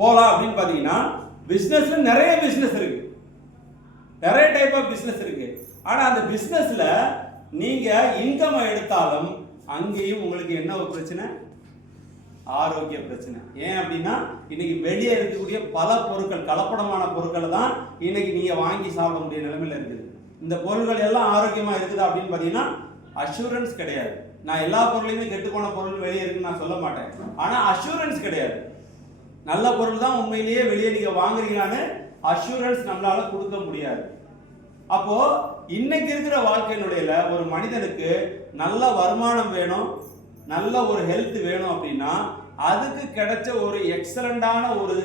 போகலாம் அப்படின்னு பார்த்தீங்கன்னா பிஸ்னஸ்ல நிறைய பிஸ்னஸ் இருக்கு, நிறைய டைப் ஆஃப் பிஸ்னஸ் இருக்கு. ஆனால் அந்த பிஸ்னஸ்ல நீங்க இன்கம் எடுத்தாலும் அங்கேயும் உங்களுக்கு என்ன ஒரு பிரச்சனை? ஆரோக்கிய பிரச்சனை. ஏன் அப்படின்னா இன்னைக்கு வெளியே இருக்கக்கூடிய பல பொருட்கள், கலப்படமான பொருட்களை தான் இன்னைக்கு நீங்க வாங்கி சாப்பிட முடிய நிலைமையில இருக்குது. இந்த பொருட்கள் எல்லாம் ஆரோக்கியமா இருக்குதா அப்படின்னு பார்த்தீங்கன்னா அஷூரன்ஸ் கிடையாது. நான் எல்லா பொருளையுமே கெட்டு போன பொருள் வெளியே இருக்குன்னு நான் சொல்ல மாட்டேன், ஆனா அஷூரன்ஸ் கிடையாது. நல்ல பொருள் தான் உண்மையிலேயே வெளியே நீங்க வாங்குறீங்களான்னு அஷூரன்ஸ் நம்மளால கொடுக்க முடியாது. அப்போ இன்னைக்கு இருக்கிற வாழ்க்கையினுடைய ஒரு மனிதனுக்கு நல்ல வருமானம் வேணும், நல்ல ஒரு ஹெல்த் வேணும் அப்படின்னா அதுக்கு கிடைச்ச ஒரு எக்ஸலண்டான ஒரு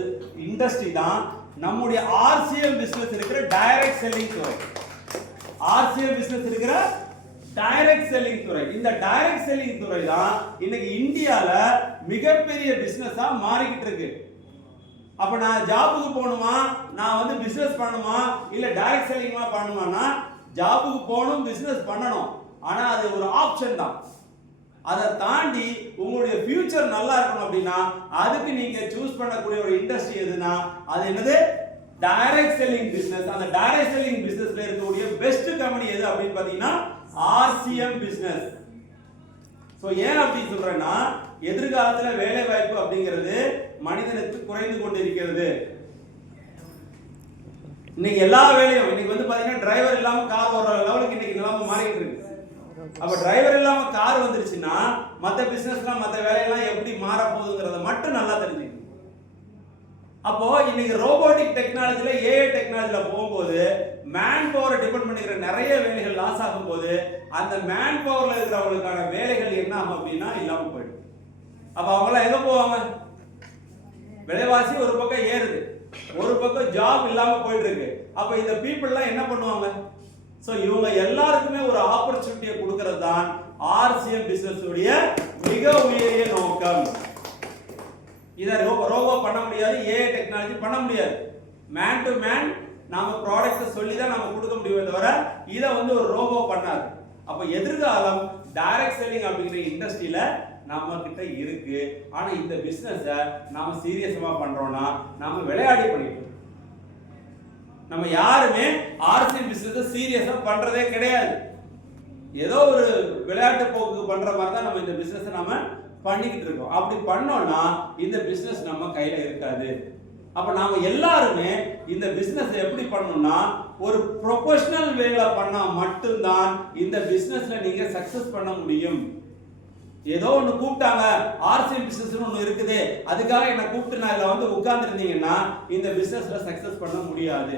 இண்டஸ்ட்ரி தான் நம்முடைய ஆர்சிஎம் பிசினஸ் இருக்கிற டைரக்ட் செல்லிங் துறை. ஆர்சிஎம் பிசினஸ் இருக்கிற டைரக்ட் செல்லிங் துறை. இந்த டைரக்ட் செல்லிங் துறை தான் இன்னைக்கு இந்தியால மிகப்பெரிய பிசினஸா மாறிக்கிட்டு இருக்கு. அப்ப நான் ஜாபுக்கு போகணுமா, நான் வந்து பிசினஸ் பண்ணணுமா, இல்ல டைரக்ட் செல்லிங்கா பண்ணணுமானா ஜாபுக்கு போகணும், பிசினஸ் பண்ணணும். ஆனா அது ஒரு ஆப்ஷன் தான். அதை தாண்டி உங்களுடைய ஃபியூச்சர் நல்லா இருக்கணும் அப்படின்னா அதுக்கு நீங்க சூஸ் பண்ணக்கூடிய ஒரு இண்டஸ்ட்ரி எதுனா அது என்னது? Direct selling business. அந்த டைரக்ட் செல்லிங் பிசினஸ்ல இருக்கக்கூடிய பெஸ்ட் கம்பெனி எது அப்படின்னு பாத்தீங்கன்னா ஆர்சிஎம் பிசினஸ். சோ ஏன் அப்படி சொல்றேன்னா எதிர்காலத்துல வேலை வாய்ப்பு அப்படிங்கிறது மனிதனுக்கு குறைந்து கொண்டிருக்கிறது. இன்னைக்கு எல்லா வேலையும் இன்னைக்கு வந்து பாத்தீங்கன்னா டிரைவர் இல்லாம கார் ஓடுற லெவலுக்கு இன்னைக்கு நிலைமை மாறிட்டு இருக்கு. அப்ப டிரைவர் இல்லாம கார் வந்துருச்சுன்னா மத்த பிசினஸ்லாம் மத்த வேலையெல்லாம் எப்படி மாற போகுதுங்கிறத மட்டும் நல்லா தெரிஞ்சுக்கணும். அப்போ இன்னைக்கு ரோபோட்டிக் டெக்னாலஜில ஏஐ டெக்னாலஜில போகும்போது மேன் பவரை டிபெண்ட் பண்ணிக்கிற நிறைய வேலைகள் லாஸ் ஆகும் போது அந்த மேன் பவர்ல இருக்கிறவங்களுக்கான வேலைகள் என்ன ஆகும் அப்படின்னா இல்லாம போயிடும். அப்ப அவங்க எங்க போவாங்க? விலைவாசி ஒரு பக்கம் ஏறுது, ஒரு பக்கம் ஜாப் இல்லாம போயிட்டு இருக்கு. அப்ப இந்த பீப்புள்லாம் என்ன பண்ணுவாங்க? சோ இவங்க எல்லாருக்குமே ஒரு ஆப்பர்ச்சுனிட்டியை கொடுக்கிறது தான் ஆர்சிஎம் பிசினஸ் உடைய மிக உயரிய நோக்கம். இதை ரோபோ பண்ண முடியாது, ஏஐ டெக்னாலஜி பண்ண முடியாது. மேன் டு மேன் நாம ப்ராடக்ட் சொல்லி தான் நாம கொடுக்க முடியுமே தவிர இதை வந்து ஒரு ரோபோ பண்ணாது. அப்ப எதிர்காலம் டைரக்ட் செல்லிங் அப்படிங்கிற இண்டஸ்ட்ரியில நம்ம கிட்ட இருக்கு. ஆனா இந்த பிசினஸ நாம சீரியஸா பண்றோம்னா நாம விளையாடி பண்ணிட்டோம். நம்ம யாருமே ஆர்சிஎம் பிசினஸ் சீரியஸா பண்றதே கிடையாது. ஏதோ ஒரு விளையாட்டு போக்கு பண்ற மாதிரி தான் நம்ம இந்த பிசினஸ் நாம பண்ணிக்கிட்டு இருக்கோம். அப்படி பண்ணோம்னா இந்த பிசினஸ் நம்ம கையில இருக்காது. அப்ப நாம எல்லாருமே இந்த பிசினஸ் எப்படி பண்ணணும்னா ஒரு ப்ரொபஷனல் வேல பண்ணா மட்டும்தான் இந்த பிசினஸ்ல நீங்க சக்சஸ் பண்ண முடியும். ஏதோ ஒன்று கூப்பிட்டாங்க, ஆர்சிஎம் பிசினஸ் ஒன்று இருக்குது, அதுக்காக என்ன கூப்பிட்டு நான் இதில் வந்து உட்கார்ந்து இருந்தீங்கன்னா இந்த பிசினஸ்ல சக்சஸ் பண்ண முடியாது.